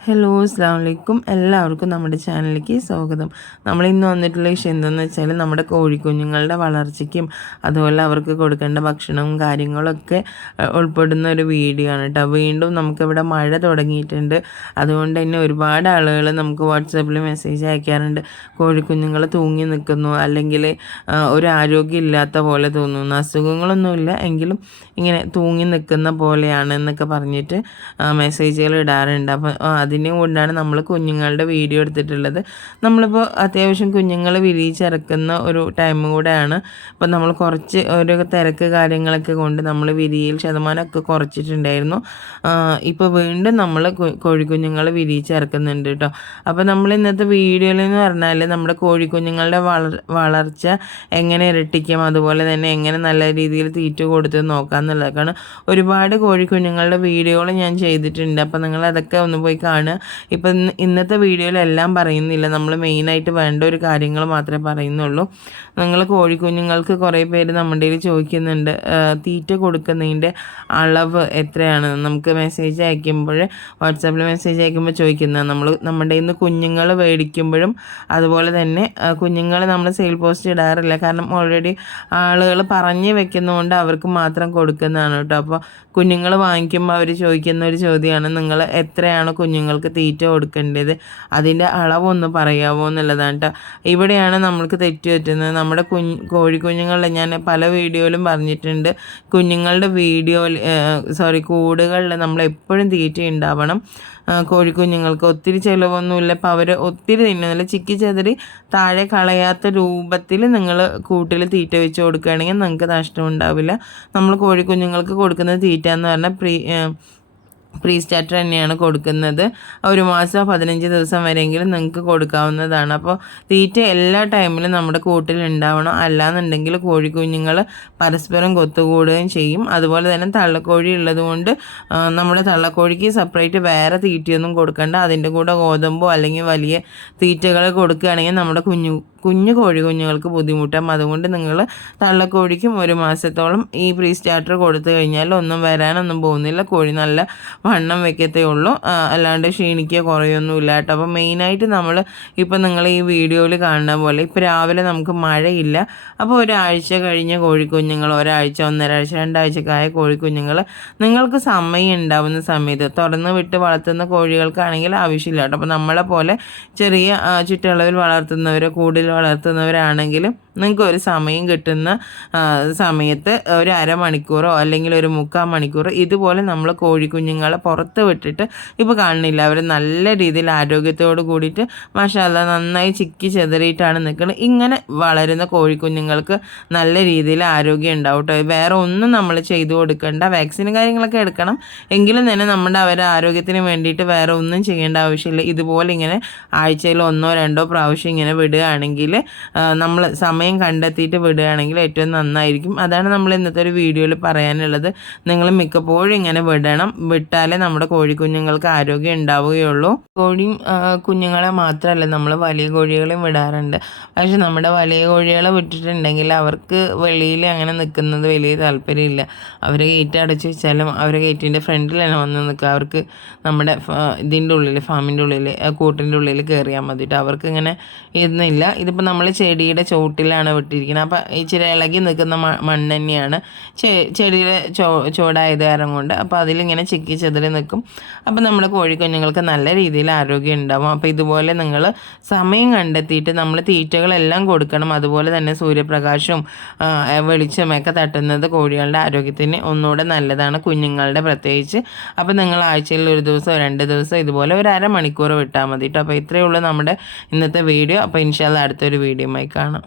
Hello അസ്സാം വലൈക്കും എല്ലാവർക്കും നമ്മുടെ ചാനലിലേക്ക് സ്വാഗതം. നമ്മൾ ഇന്ന് വന്നിട്ടുള്ള വിഷയം എന്താണെന്ന് വെച്ചാൽ നമ്മുടെ കോഴിക്കുഞ്ഞുങ്ങളുടെ വളർച്ചയ്ക്കും അതുപോലെ അവർക്ക് കൊടുക്കേണ്ട ഭക്ഷണവും കാര്യങ്ങളൊക്കെ ഉൾപ്പെടുന്ന ഒരു വീഡിയോ ആണ് കേട്ടോ. വീണ്ടും നമുക്കിവിടെ മഴ തുടങ്ങിയിട്ടുണ്ട്. അതുകൊണ്ട് തന്നെ ഒരുപാട് ആളുകൾ നമുക്ക് വാട്സാപ്പിൽ മെസ്സേജ് അയക്കാറുണ്ട്. കോഴിക്കുഞ്ഞുങ്ങൾ തൂങ്ങി നിൽക്കുന്നു അല്ലെങ്കിൽ ഒരു ആരോഗ്യം ഇല്ലാത്ത പോലെ തോന്നുന്നു. അസുഖങ്ങളൊന്നുമില്ല എങ്കിലും ഇങ്ങനെ തൂങ്ങി നിൽക്കുന്ന പോലെയാണ് എന്നൊക്കെ പറഞ്ഞിട്ട് മെസ്സേജുകൾ ഇടാറുണ്ട്. അപ്പോൾ അതിനെ കൊണ്ടാണ് നമ്മൾ കുഞ്ഞുങ്ങളുടെ വീഡിയോ എടുത്തിട്ടുള്ളത്. നമ്മളിപ്പോൾ അത്യാവശ്യം കുഞ്ഞുങ്ങൾ വിരിയിച്ചിറക്കുന്ന ഒരു ടൈം കൂടെയാണ്. അപ്പോൾ നമ്മൾ കുറച്ച് ഒരു തിരക്ക് കാര്യങ്ങളൊക്കെ കൊണ്ട് നമ്മൾ വിരിയിൽ ശതമാനമൊക്കെ കുറച്ചിട്ടുണ്ടായിരുന്നു. ഇപ്പോൾ വീണ്ടും നമ്മൾ കോഴിക്കുഞ്ഞുങ്ങൾ വിരിയിച്ചിറക്കുന്നുണ്ട് കേട്ടോ അപ്പോൾ നമ്മൾ ഇന്നത്തെ വീഡിയോയിൽ എന്ന് പറഞ്ഞാൽ നമ്മുടെ കോഴിക്കുഞ്ഞുങ്ങളുടെ വളർ വളർച്ച എങ്ങനെ ഇരട്ടിക്കാം അതുപോലെ തന്നെ എങ്ങനെ നല്ല രീതിയിൽ തീറ്റ കൊടുത്ത് നോക്കാം എന്നുള്ളതൊക്കെയാണ് ഒരുപാട് കോഴിക്കുഞ്ഞുങ്ങളുടെ വീഡിയോകൾ ഞാൻ ചെയ്തിട്ടുണ്ട്. അപ്പോൾ നിങ്ങൾ അതൊക്കെ ഒന്ന് പോയി കാണുക ആണ്. ഇപ്പം ഇന്നത്തെ വീഡിയോയിലെല്ലാം പറയുന്നില്ല. നമ്മൾ മെയിനായിട്ട് വേണ്ട ഒരു കാര്യങ്ങൾ മാത്രമേ പറയുന്നുള്ളൂ. നിങ്ങൾ കോഴിക്കുഞ്ഞുങ്ങൾക്ക് കുറേ പേര് നമ്മുടെ കയ്യിൽ ചോദിക്കുന്നുണ്ട് തീറ്റ കൊടുക്കുന്നതിന്റെ അളവ് എത്രയാണ്? നമുക്ക് മെസ്സേജ് അയക്കുമ്പോൾ വാട്സാപ്പിൽ മെസ്സേജ് അയക്കുമ്പോൾ ചോദിക്കുന്നത് നമ്മൾ നമ്മുടെ ഇന്ന് കുഞ്ഞുങ്ങൾ മേടിക്കുമ്പോഴും അതുപോലെ തന്നെ കുഞ്ഞുങ്ങൾ നമ്മൾ സെയിൽ പോസ്റ്റ് ഇടാറില്ല. കാരണം ഓൾറെഡി ആളുകൾ പറഞ്ഞ് വെക്കുന്നതുകൊണ്ട് അവർക്ക് മാത്രം കൊടുക്കുന്നതാണ് കേട്ടോ. അപ്പോൾ കുഞ്ഞുങ്ങൾ വാങ്ങിക്കുമ്പോൾ അവർ ചോദിക്കുന്ന ഒരു ചോദ്യമാണ് നിങ്ങൾ എത്രയാണ് കുഞ്ഞുങ്ങൾക്ക് തീറ്റ കൊടുക്കേണ്ടത്? അതിന്റെ അളവൊന്ന് പറയാമോ എന്നുള്ളതാണ് കേട്ടോ ഇവിടെയാണ് നമ്മൾക്ക് തെറ്റ് പറ്റുന്നത്. നമ്മുടെ കുഞ്ഞ് കോഴിക്കുഞ്ഞുങ്ങളിൽ ഞാൻ പല വീഡിയോയിലും പറഞ്ഞിട്ടുണ്ട്. കുഞ്ഞുങ്ങളുടെ വീഡിയോ സോറി കൂടുകളിൽ നമ്മൾ എപ്പോഴും തീറ്റ ഉണ്ടാവണം. കോഴിക്കുഞ്ഞുങ്ങൾക്ക് ഒത്തിരി ചിലവൊന്നുമില്ല. അപ്പോൾ അവർ ഒത്തിരി തിന്നുന്നില്ല ചിക്കി ചെതറി താഴെ കളയാത്ത രൂപത്തിൽ നിങ്ങൾ കൂട്ടിൽ തീറ്റ വെച്ച് കൊടുക്കുകയാണെങ്കിൽ നിങ്ങൾക്ക് നഷ്ടം ഉണ്ടാവില്ല നമ്മൾ കോഴിക്കുഞ്ഞുങ്ങൾക്ക് കൊടുക്കുന്ന തീറ്റ എന്ന് പറഞ്ഞാൽ പ്രീ പ്രീ സ്റ്റാർട്ടർ തന്നെയാണ് കൊടുക്കുന്നത്. ഒരു മാസം പതിനഞ്ച് ദിവസം വരെയെങ്കിലും നിങ്ങൾക്ക് കൊടുക്കാവുന്നതാണ്. അപ്പോൾ തീറ്റ എല്ലാ ടൈമിലും നമ്മുടെ കൂട്ടിൽ ഉണ്ടാവണം. അല്ലാന്നുണ്ടെങ്കിൽ കോഴിക്കുഞ്ഞുങ്ങൾ പരസ്പരം കൊത്തുകൂടുകയും ചെയ്യും. അതുപോലെ തന്നെ തള്ളക്കോഴി ഉള്ളതുകൊണ്ട് നമ്മുടെ തള്ളക്കോഴിക്ക് സെപ്പറേറ്റ് വേറെ തീറ്റയൊന്നും കൊടുക്കേണ്ട. അതിന്റെ കൂടെ ഗോതമ്പോ അല്ലെങ്കിൽ വലിയ തീറ്റകൾ കൊടുക്കുകയാണെങ്കിൽ നമ്മുടെ കുഞ്ഞു കുഞ്ഞു കോഴി കുഞ്ഞുങ്ങൾക്ക് ബുദ്ധിമുട്ടാം. അതുകൊണ്ട് നിങ്ങൾ തള്ളക്കോഴിക്കും ഒരു മാസത്തോളം ഈ പ്രീ സ്റ്റാർട്ടർ കൊടുത്തു കഴിഞ്ഞാൽ ഒന്നും വരാനൊന്നും പോകുന്നില്ല. കോഴി നല്ല വണ്ണം വെക്കത്തേ ഉള്ളൂ. അല്ലാണ്ട് ക്ഷീണിക്കുക കുറയൊന്നുമില്ല കേട്ടോ. അപ്പോൾ മെയിനായിട്ട് നമ്മൾ ഇപ്പോൾ നിങ്ങൾ ഈ വീഡിയോയിൽ കാണുന്ന പോലെ ഇപ്പോൾ രാവിലെ നമുക്ക് മഴയില്ല. അപ്പോൾ ഒരാഴ്ച കഴിഞ്ഞ കോഴിക്കുഞ്ഞുങ്ങൾ ഒരാഴ്ച ഒന്നരാഴ്ച രണ്ടാഴ്ചക്കായ കോഴിക്കുഞ്ഞുങ്ങൾ നിങ്ങൾക്ക് സമയം ഉണ്ടാവുന്ന സമയത്ത് തുറന്ന് വിട്ട് വളർത്തുന്ന കോഴികൾക്കാണെങ്കിൽ ആവശ്യമില്ല കേട്ടോ. അപ്പോൾ നമ്മളെ പോലെ ചെറിയ ചുറ്റളവിൽ വളർത്തുന്നവരെ കൂടുതൽ വളർത്തുന്നവരാണെങ്കിൽ നിങ്ങൾക്ക് ഒരു സമയം കിട്ടുന്ന സമയത്ത് ഒരു അരമണിക്കൂറോ അല്ലെങ്കിൽ ഒരു മുക്കാൽ മണിക്കൂറോ ഇതുപോലെ നമ്മൾ കോഴിക്കുഞ്ഞുങ്ങളെ പുറത്ത് വിട്ടിട്ട് ഇപ്പോൾ കാണുന്നില്ല. അവർ നല്ല രീതിയിൽ ആരോഗ്യത്തോട് കൂടിയിട്ട് മാഷാല്ല നന്നായി ചിക്കി ചെതറിയിട്ടാണ് നിൽക്കുന്നത് ഇങ്ങനെ വളരുന്ന കോഴിക്കുഞ്ഞുങ്ങൾക്ക് നല്ല രീതിയിൽ ആരോഗ്യം ഉണ്ടാവും കേട്ടോ വേറെ ഒന്നും നമ്മൾ ചെയ്തു കൊടുക്കേണ്ട. വാക്സിനും കാര്യങ്ങളൊക്കെ എടുക്കണം. എങ്കിലും തന്നെ നമ്മുടെ അവരെ ആരോഗ്യത്തിന് വേണ്ടിയിട്ട് വേറെ ഒന്നും ചെയ്യേണ്ട ആവശ്യമില്ല. ഇതുപോലെ ഇങ്ങനെ ആഴ്ചയിൽ ഒന്നോ രണ്ടോ പ്രാവശ്യം ഇങ്ങനെ വിടുകയാണെങ്കിൽ നമ്മൾ സമയം സമയം കണ്ടെത്തിയിട്ട് വിടുകയാണെങ്കിൽ ഏറ്റവും നന്നായിരിക്കും. അതാണ് നമ്മൾ ഇന്നത്തെ ഒരു വീഡിയോയിൽ പറയാനുള്ളത്. നിങ്ങൾ മിക്കപ്പോഴും ഇങ്ങനെ വിടണം. വിട്ടാലേ നമ്മുടെ കോഴിക്കുഞ്ഞുങ്ങൾക്ക് ആരോഗ്യം ഉണ്ടാവുകയുള്ളൂ. കോഴി കുഞ്ഞുങ്ങളെ മാത്രമല്ല നമ്മൾ വലിയ കോഴികളെയും വിടാറുണ്ട്. പക്ഷെ നമ്മുടെ വലിയ കോഴികളെ വിട്ടിട്ടുണ്ടെങ്കിൽ അവർക്ക് വെളിയിൽ അങ്ങനെ നിൽക്കുന്നത് വലിയ താല്പര്യമില്ല. അവർ ഗേറ്റ് അടച്ച് വെച്ചാലും അവരെ ഗേറ്റിന്റെ തന്നെ വന്ന് നിൽക്കുക. അവർക്ക് നമ്മുടെ ഇതിന്റെ ഉള്ളിൽ ഫാമിന്റെ ഉള്ളിൽ കൂട്ടിന്റെ ഉള്ളിൽ കയറിയാൽ മതിയിട്ട് അവർക്ക് ഇങ്ങനെ ഇരുന്നില്ല. ഇതിപ്പോൾ നമ്മൾ ചെടിയുടെ ചോട്ടിലാണ് മണ്ണിലാണ് വിട്ടിരിക്കുന്നത്. ഈ ഇച്ചിരി ഇളകി നിൽക്കുന്ന മണ്ണ് തന്നെയാണ് ചെടിയുടെ ചോ ചൂടായത് കാരണം കൊണ്ട് അപ്പോൾ അതിലിങ്ങനെ ചിക്കി ചെതിരി നിൽക്കും. അപ്പോൾ നമ്മുടെ കോഴിക്കുഞ്ഞുങ്ങൾക്ക് നല്ല രീതിയിൽ ആരോഗ്യം ഉണ്ടാവും. അപ്പോൾ ഇതുപോലെ നിങ്ങൾ സമയം കണ്ടെത്തിയിട്ട് നമ്മൾ തീറ്റകളെല്ലാം കൊടുക്കണം. അതുപോലെ തന്നെ സൂര്യപ്രകാശവും വെളിച്ചമൊക്കെ തട്ടുന്നത് കോഴികളുടെ ആരോഗ്യത്തിന് ഒന്നുകൂടെ നല്ലതാണ് കുഞ്ഞുങ്ങളുടെ പ്രത്യേകിച്ച്. അപ്പോൾ നിങ്ങൾ ആഴ്ചയിൽ ഒരു ദിവസം രണ്ട് ദിവസം ഇതുപോലെ ഒരു അരമണിക്കൂർ വിട്ടാൽ മതി കേട്ടോ അപ്പോൾ ഇത്രയേ ഉള്ളൂ നമ്മുടെ ഇന്നത്തെ വീഡിയോ. അപ്പോൾ ഇൻഷാല്ല അടുത്തൊരു വീഡിയോ ആയി കാണാം.